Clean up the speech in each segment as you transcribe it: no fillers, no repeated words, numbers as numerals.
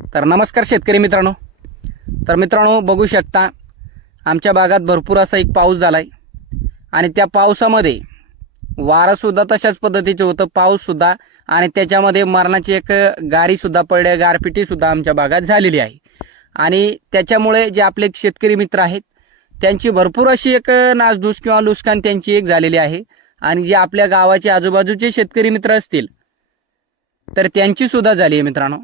तर नमस्कार शेतकरी मित्रांनो. तर मित्रांनो बघू शकता आमच्या भागात भरपूर असा एक पाऊस झालाय आणि त्या पावसामध्ये वारा सुद्धा तशाच पद्धतीचे होतं, पाऊस सुद्धा, आणि त्याच्यामध्ये मरणाची एक गारी सुद्धा पडली, गारपिटी सुद्धा आमच्या भागात झालेली आहे. आणि त्याच्यामुळे जे आपले शेतकरी मित्र आहेत त्यांची भरपूर अशी एक नासधूस किंवा नुकसान त्यांची एक झालेली आहे. आणि जे आपल्या गावाचे आजूबाजूचे शेतकरी मित्र असतील तर त्यांची सुद्धा झाली आहे मित्रांनो.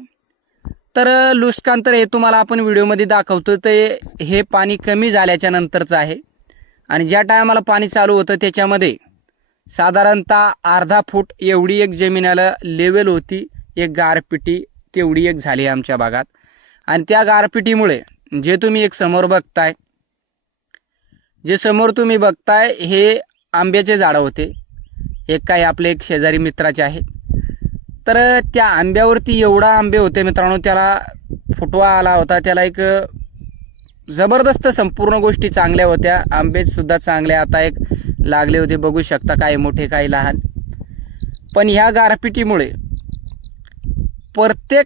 तर नुकसान तर हे तुम्हाला आपण व्हिडिओमध्ये दाखवतो ते हे पाणी कमी झाल्याच्या नंतरचं आहे. आणि ज्या टायमाला पाणी चालू होतं त्याच्यामध्ये साधारणतः अर्धा फूट एवढी एक जमिनीला लेवल होती, एक गारपिटी तेवढी एक झाली आमच्या भागात. आणि त्या गारपिटीमुळे जे तुम्ही एक समोर बघताय, जे समोर तुम्ही बघताय हे आंब्याचे झाडं होते, एक काही आपले एक शेजारी मित्राचे आहेत. तर त्या आंब्यावरती एवढा आंबे होते मित्रांनो, त्याला फुटवा आला होता, त्याला एक जबरदस्त संपूर्ण गोष्टी चांगल्या होत्या, आंबे सुद्धा चांगले आता एक लागले होते, बघू शकता, काही मोठे काही लहान. पण ह्या गारपिटीमुळे प्रत्येक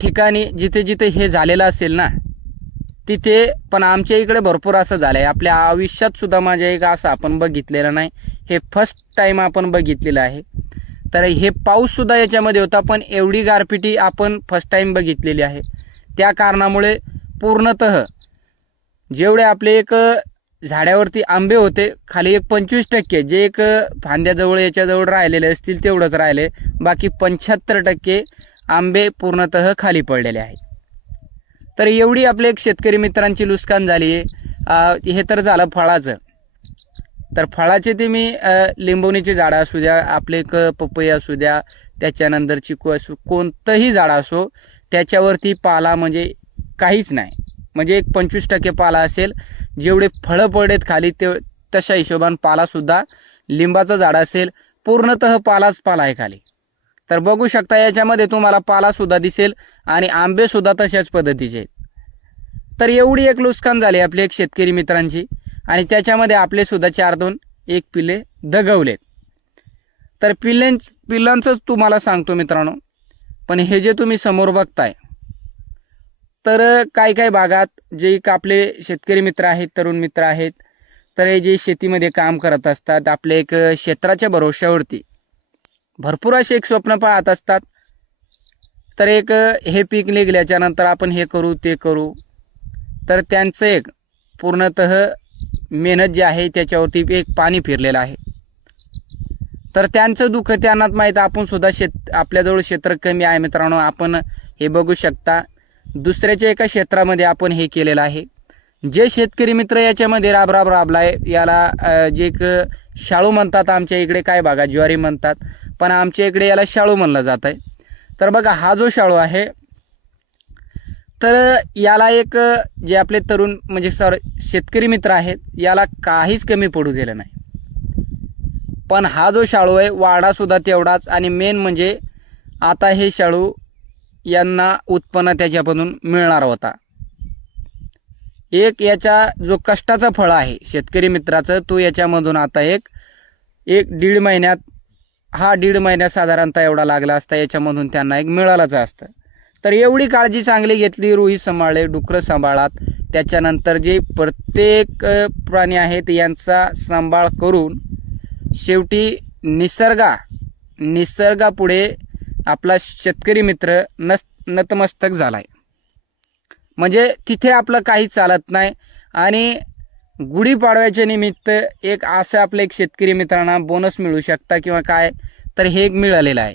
ठिकाणी जिथे जिथे हे झालेलं असेल ना तिथे, पण आमच्या इकडे भरपूर असं झालंय. आपल्या आयुष्यात सुद्धा माझ्या एक असं आपण बघितलेलं नाही, हे फर्स्ट टाइम आपण बघितलेलं आहे. तर हे पाऊस सुद्धा याच्यामध्ये होता, पण एवढी गारपिटी आपण फर्स्ट टाइम बघितलेली आहे. त्या कारणामुळे पूर्णतः जेवढे आपले एक झाडावरती आंबे होते खाली एक 25% जे एक फांद्याजवळ याच्याजवळ राहिलेले असतील तेवढंच राहिले, बाकी 75% आंबे पूर्णतः खाली पडलेले आहेत. तर एवढी आपले एक शेतकरी मित्रांची नुकसान झाली आहे. हे तर झालं फळाचं. तर फळाचे ते मी लिंबवणीची झाडं असू द्या, आपले एक पपई असू द्या, त्याच्यानंतर चिकू असू, कोणतंही झाड असो त्याच्यावरती पाला म्हणजे काहीच नाही, म्हणजे एक 25% पाला असेल. जेवढे फळं पडलेत खाली ते तशा हिशोबाने पालासुद्धा, लिंबाचं झाड असेल पूर्णतः पालाच पाला आहे खाली. तर बघू शकता याच्यामध्ये तुम्हाला पालासुद्धा दिसेल आणि आंबेसुद्धा तशाच पद्धतीचे आहेत. तर एवढी एक नुकसान झाली आपली एक शेतकरी मित्रांची. आणि त्याच्यामध्ये आपले सुद्धा 4-2 एक पिल्ले दगवलेत. तर पिल्लांचंच तुम्हाला सांगतो मित्रांनो. पण हे जे तुम्ही समोर बघताय, तर काही काही भागात जे आपले शेतकरी मित्र आहेत, तरुण मित्र आहेत, तर हे जे शेतीमध्ये काम करत असतात, आपले एक क्षेत्राच्या भरोश्यावरती भरपूर असे एक स्वप्न पाहत असतात. तर एक हे पीक निघल्याच्या नंतर आपण हे करू ते करू, तर त्यांचं एक पूर्णतः मेहनत जी आहे त्याच्यावरती एक पाणी फिरलेलं आहे. तर त्यांचं दुःख त्यांनाच माहीत. आपण सुद्धा आपल्याजवळ क्षेत्र कमी आहे मित्रांनो. आपण हे बघू शकता दुसऱ्याच्या एका क्षेत्रामध्ये आपण हे केलेलं आहे. जे शेतकरी मित्र याच्यामध्ये राबलाय, याला जे एक शाळू म्हणतात, आमच्या इकडे काय भागात ज्वारी म्हणतात, पण आमच्या इकडे याला शाळू म्हणलं जात आहे. तर बघा हा जो शाळू आहे, तर याला एक जे आपले तरुण म्हणजे शेतकरी मित्र आहेत याला काहीच कमी पडू दिलं नाही. पण हा जो शाळू आहे वाढा सुद्धा तेवढाच. आणि मेन म्हणजे आता हे शाळू यांना उत्पन्न त्याच्यापासून मिळणार होता. एक याचा जो कष्टाचा फळ आहे शेतकरी मित्राचं, तो याच्यामधून आता एक 1.5 महिन्यात, हा 1.5 महिन्यात साधारणतः एवढा लागला असता, याच्यामधून त्यांना एक मिळालंच असतं. तर एवढी काळजी चांगली घेतली, रुई सांभाळले, डुकरं सांभाळात, त्याच्यानंतर जे प्रत्येक प्राणी आहेत यांचा सांभाळ करून शेवटी निसर्गापुढे आपला शेतकरी मित्र नतमस्तक झालाय. म्हणजे तिथे आपलं काही चालत नाही. आणि गुढीपाडव्याच्या निमित्त एक असं आपल्या एक शेतकरी मित्रांना बोनस मिळू शकता किंवा काय, तर हे एक मिळालेलं आहे.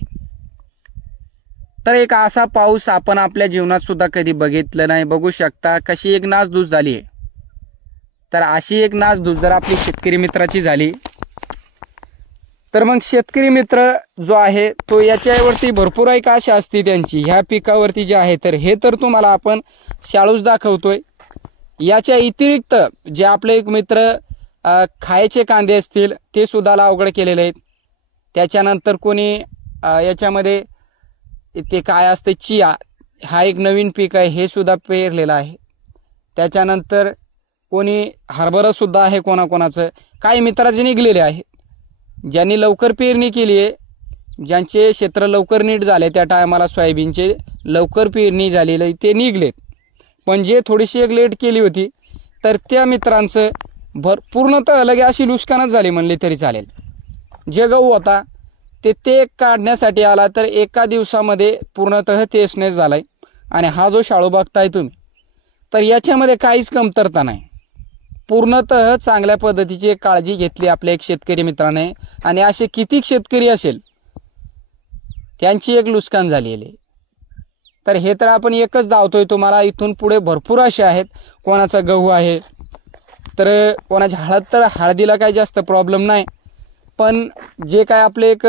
तर एक असा पाऊस आपण आपल्या जीवनात सुद्धा कधी बघितलं नाही. बघू शकता कशी एक नासधूस झाली आहे. तर अशी एक नासधूस जर आपली शेतकरी मित्राची झाली, तर मग शेतकरी मित्र जो आहे तो याच्यावरती भरपूर एक आशा असते त्यांची ह्या पिकावरती जे आहे. तर हे तर तुम्हाला आपण शाळूच दाखवतोय. याच्या व्यतिरिक्त जे आपले एक मित्र खायचे कांदे असतील ते सुद्धा अवघड केलेले आहेत. त्याच्यानंतर कोणी याच्यामध्ये ते काय असते चिया, हा एक नवीन पीक आहे, हे सुद्धा पेरलेलं आहे. त्याच्यानंतर कोणी हरभरा सुद्धा आहे, कोणाकोणाचं काही मित्राचे निघलेले आहे. ज्यांनी लवकर पेरणी केली आहे, ज्यांचे क्षेत्र लवकर नीट झाले त्या टायमाला सोयाबीनचे लवकर पेरणी झालेलं ते निघलेत, पण जे थोडीशी एक लेट केली होती तर त्या मित्रांचं पूर्णतः लगे अशी नुकसानच झाली म्हणले तरी चालेल. जे गहू होता ते काढण्यासाठी आला तर एका दिवसामध्ये पूर्णतः तेच झालाय. आणि हा जो शाळू बघताय तुम्ही तर याच्यामध्ये काहीच कमतरता नाही. पूर्णतः चांगल्या पद्धतीची एक काळजी घेतली आपल्या एक शेतकरी मित्राने. आणि असे किती शेतकरी असेल त्यांची एक नुकसान झालेली. तर हे तर आपण एकच दावतोय तुम्हाला. इथून पुढे भरपूर असे आहेत. कोणाचा गहू आहे तर कोणाची हळद, तर हळदीला काही जास्त प्रॉब्लेम नाही, पण जे काय आपले एक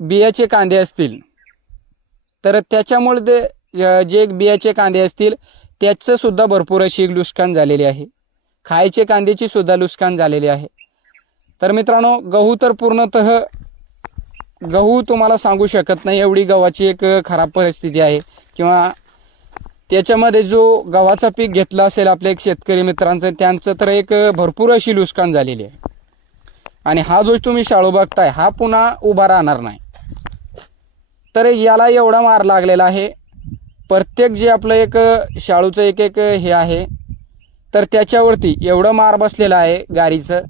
बियाचे कांदे असतील तर त्याच्यामुळे ते जे बियाचे कांदे असतील त्याचं सुद्धा भरपूर अशी नुकसान झालेली आहे. खायचे कांद्याची सुद्धा नुकसान झालेली आहे. तर मित्रांनो, गहू तर पूर्णतः गहू तुम्हाला सांगू शकत नाही एवढी गव्हाची एक खराब परिस्थिती आहे. किंवा त्याच्यामध्ये जो गव्हाचा पीक घेतला असेल आपल्या एक शेतकरी मित्रांचं त्यांचं तर एक भरपूर अशी नुकसान झालेली आहे. आणि हा जो तुम्ही शाळू बघताय हा पुन्हा उभा राहणार नाही. तर याला एवढा मार लागलेला आहे. प्रत्येक जे आपलं एक शाळूचं एक हे आहे तर त्याच्यावरती एवढं मार बसलेलं आहे गारीचं,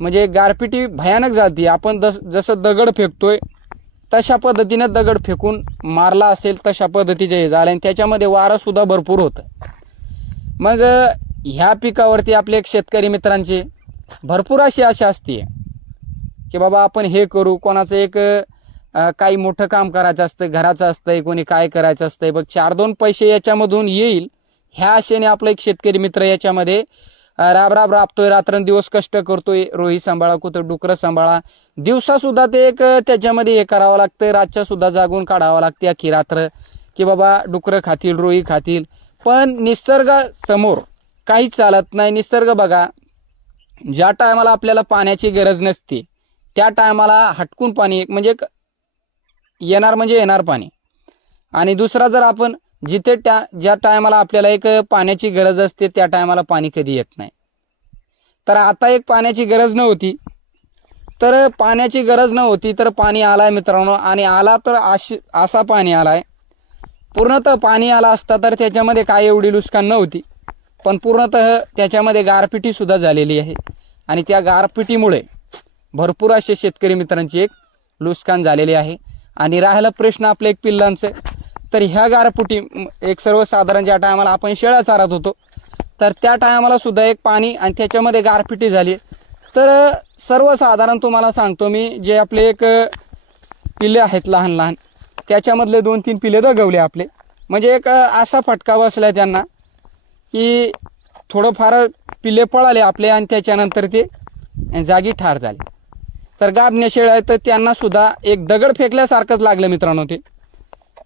म्हणजे गारपिटी भयानक झाली. आपण जसं दगड फेकतोय तशा पद्धतीनं दगड फेकून मारला असेल तशा पद्धतीचं हे झालं. आणि त्याच्यामध्ये वारंसुद्धा भरपूर होतं. मग ह्या पिकावरती आपले एक शेतकरी मित्रांची भरपूर अशी आशा असते की बाबा आपण हे करू. कोणाचं एक काही मोठं काम करायचं असतं, घराचं असतंय, कोणी काय करायचं असतंय, बघ 4-2 पैसे याच्यामधून येईल ह्या आशेने आपला एक शेतकरी मित्र याच्यामध्ये राबतोय. रात्रंदिवस कष्ट करतोय. रोही सांभाळा, कुठं डुकरं सांभाळा, दिवसासुद्धा ते एक त्याच्यामध्ये हे करावं लागतं. रातच्या सुद्धा जागून काढावं लागते अख्खी रात्र की बाबा डुकरं खातील, रोही खातील. पण निसर्गासमोर काहीच चालत नाही. निसर्ग बघा, ज्या टायमाला आपल्याला पाण्याची गरज नसते त्या टायमाला हटकून पाणी म्हणजे येणार पाणी. आणि दुसरा जर आपण जिथे ज्या टायमाला आपल्याला एक पाण्याची गरज असते त्या टायमाला पाणी कधी येत नाही. तर आता एक पाण्याची गरज नव्हती तर पाणी आलाय मित्रांनो. आणि आला तर असा पाणी आलाय, पूर्णतः पाणी आला असता तर त्याच्यामध्ये काय एवढी नुकसान नव्हती, पण पूर्णतः त्याच्यामध्ये गारपिटी सुद्धा झालेली आहे. आणि त्या गारपिटीमुळे भरपूर असे शेतकरी मित्रांची एक नुकसान झालेली आहे. आणि राहिला प्रश्न आपल्या एक पिल्लांचं, तर ह्या गारपिटी एक सर्वसाधारण ज्या टायमाला आपण शेळ्या चारत होतो तर त्या टायमाला सुद्धा एक पाणी आणि त्याच्यामध्ये गारपिटी झाली. तर सर्वसाधारण तुम्हाला सांगतो मी, जे आपले एक पिल्ले आहेत लहान लहान त्याच्यामधले 2-3 पिल्ले दगवले आपले. म्हणजे एक असा फटका बसला त्यांना की थोडंफार पिल्ले पळाले आपले आणि त्याच्यानंतर ते जागी ठार झाले. तर गाभण्या शेळ्या आहेत तर त्यांना सुद्धा एक दगड फेकल्यासारखंच लागलं मित्रांनो ते.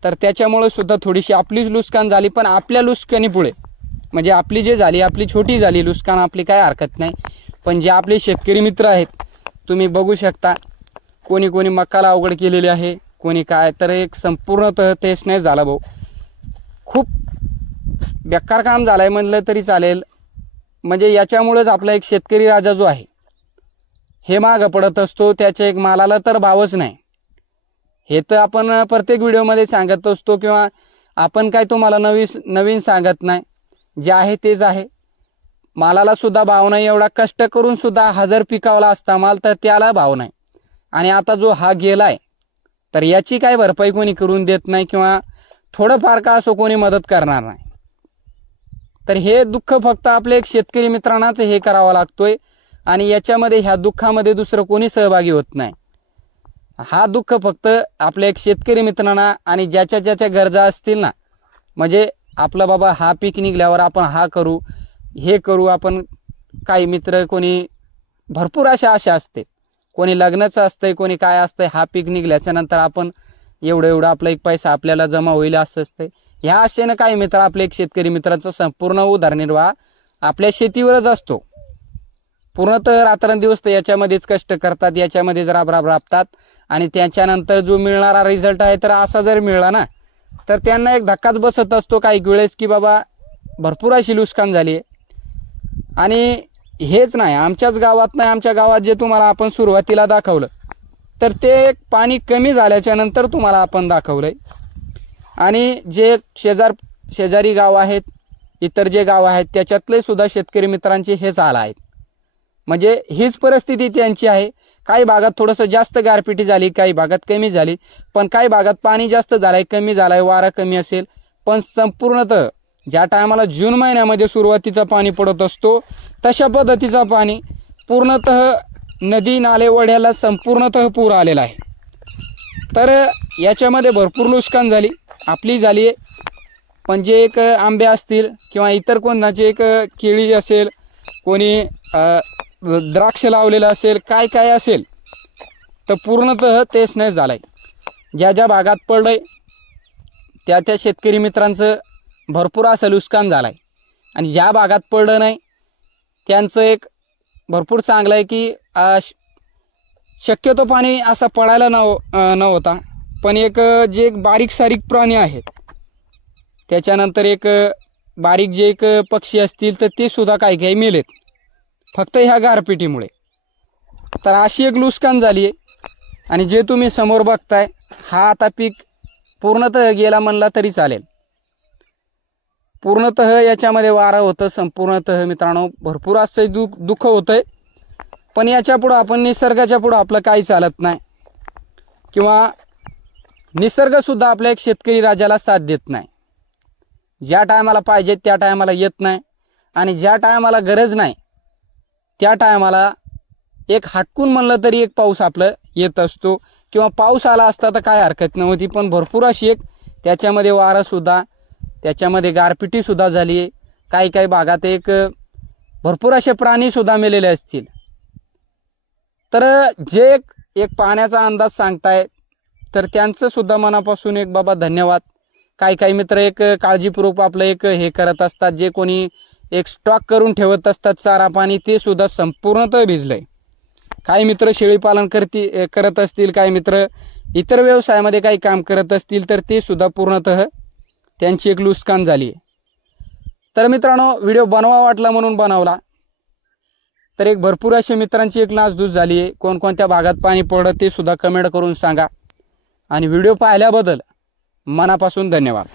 तर त्याच्यामुळे सुद्धा थोडीशी आपलीच नुकसान झाली. पण आपल्या नुकसानीपुढे म्हणजे आपली जे झाली आपली छोटी झाली नुकसान, आपली काय हरकत नाही. पण जे आपले शेतकरी मित्र आहेत तुम्ही बघू शकता, कोणी मकाला अवघड केलेली आहे, कोणी काय, तर एक संपूर्णतः तेच नाही झाला भाऊ. खूप बेकार काम झालंय म्हणलं तरी चालेल. म्हणजे याच्यामुळेच आपला एक शेतकरी राजा जो आहे हे मागं पडत असतो. त्याच्या एक मालाला तर भावच नाही. हे तर आपण प्रत्येक व्हिडिओमध्ये सांगत असतो किंवा आपण काय तुम्हाला नवीन सांगत नाही. जे आहे तेच आहे. मालाला सुद्धा भाव नाही. एवढा कष्ट करून सुद्धा 1000 पिकावला असता माल तर त्याला भाव नाही. आणि आता जो हा गेलाय तर याची काय भरपाई कोणी करून देत नाही किंवा थोडंफार का असो कोणी मदत करणार नाही. तर हे दुःख फक्त आपले एक शेतकरी मित्रांनाच हे करावं लागतोय. आणि याच्यामध्ये ह्या दुःखामध्ये दुसरं कोणी सहभागी होत नाही. हा दुःख फक्त आपल्या एक शेतकरी मित्रांना आणि ज्याच्या गरजा असतील ना, म्हणजे आपलं बाबा हा पीक निघल्यावर आपण हा करू, हे करू. आपण काही मित्र कोणी भरपूर अशा आशा असते, कोणी लग्नाचं असतंय, कोणी काय असतंय, हा पीक निघल्याच्या नंतर आपण एवढं आपला एक पैसा आपल्याला जमा होईल असं असतंय. ह्या आशेनं काही मित्र आपले एक शेतकरी मित्रांचा संपूर्ण उदरनिर्वाह आपल्या शेतीवरच असतो. पूर्णतः रात्रंदिवस तर याच्यामध्येच कष्ट करतात, याच्यामध्येच राबतात. आणि त्याच्यानंतर जो मिळणारा रिझल्ट आहे तर असा जर मिळाला ना तर त्यांना एक धक्काच बसत असतो काही वेळेस की बाबा भरपूर अशी नुकसान झाली. आणि हेच नाही, आमच्याच गावात नाही, आमच्या गावात जे तुम्हाला आपण सुरुवातीला दाखवलं तर ते पाणी कमी झाल्याच्या नंतर तुम्हाला आपण दाखवलंय. आणि जे शेजारी गाव आहेत, इतर जे गाव आहेत त्याच्यातले सुद्धा शेतकरी मित्रांचे हेच हाल आहेत. म्हणजे हीच परिस्थिती त्यांची आहे. काही भागात थोडंसं जास्त गारपिटी झाली, काही भागात कमी झाली, पण काही भागात पाणी जास्त झालंय, कमी झालंय, वारा कमी असेल. पण संपूर्णतः ज्या टायमाला जून महिन्यामध्ये सुरुवातीचा पाणी पडत असतो तशा पद्धतीचा पाणी पूर्णतः नदी नाले वड्याला संपूर्णतः पूर आलेला आहे. तर याच्यामध्ये भरपूर नुकसान आपली झाली आहे. पण जे एक आंबे असतील किंवा इतर कोणाचे एक केळी असेल, कोणी द्राक्ष लावलेलं असेल, काय असेल, तर पूर्णतः तेच नाही झालंय. ज्या भागात पडलंय त्या शेतकरी मित्रांचं भरपूर असं नुकसान झालंय. आणि ज्या भागात पडलं नाही त्यांचं एक भरपूर चांगलं आहे की शक्यतो पाणी असं पडायला नव्हता. पण एक जे एक बारीक सारीक प्राणी आहेत, त्याच्यानंतर एक बारीक जे एक पक्षी असतील तर ते सुद्धा काही मेलेत फक्त ह्या गारपिटीमुळे. तर अशी एक नुकसान झाली आहे. आणि जे तुम्ही समोर बघताय हा आता पीक पूर्णतः गेला म्हणला तरी चालेल. पूर्णतः याच्यामध्ये वारा होतं संपूर्णतः मित्रांनो, भरपूर असं दुःख होतंय. पण याच्या पुढं आपण निसर्गाच्या पुढं आपलं काही चालत नाही, किंवा निसर्गसुद्धा आपल्या एक शेतकरी राजाला साथ देत नाही. ज्या टायमाला पाहिजे त्या टायमाला येत नाही, आणि ज्या टायमाला गरज नाही त्या टायमाला एक हटकून म्हणलं तरी एक पाऊस आपलं येत असतो, किंवा पाऊस आला असता तर काय हरकत नव्हती. पण भरपूर अशी एक त्याच्यामध्ये वारासुद्धा, त्याच्यामध्ये गारपिटीसुद्धा झाली आहे. काही भागात एक भरपूर असे प्राणीसुद्धा मेलेले असतील. तर जे एक पाण्याचा अंदाज सांगताय तर त्यांचं सुद्धा मनापासून एक बाबा धन्यवाद. काही मित्र एक काळजीपूर्वक आपलं एक हे करत असतात, जे कोणी एक स्टॉक करून ठेवत असतात चारा पाणी, ते सुद्धा संपूर्णतः भिजलंय. काही मित्र शेळीपालन करत असतील, काही मित्र इतर व्यवसायामध्ये काही काम करत असतील, तर ते सुद्धा पूर्णतः त्यांची एक नुकसान झाली आहे. तर मित्रांनो, व्हिडिओ बनवा वाटला म्हणून बनवला. तर एक भरपूर अशा मित्रांची एक नासधूस झाली आहे. कोणकोणत्या भागात पाणी पडलं ते सुद्धा कमेंट करून सांगा. आणि व्हिडिओ पाहिल्याबद्दल मनापासून धन्यवाद.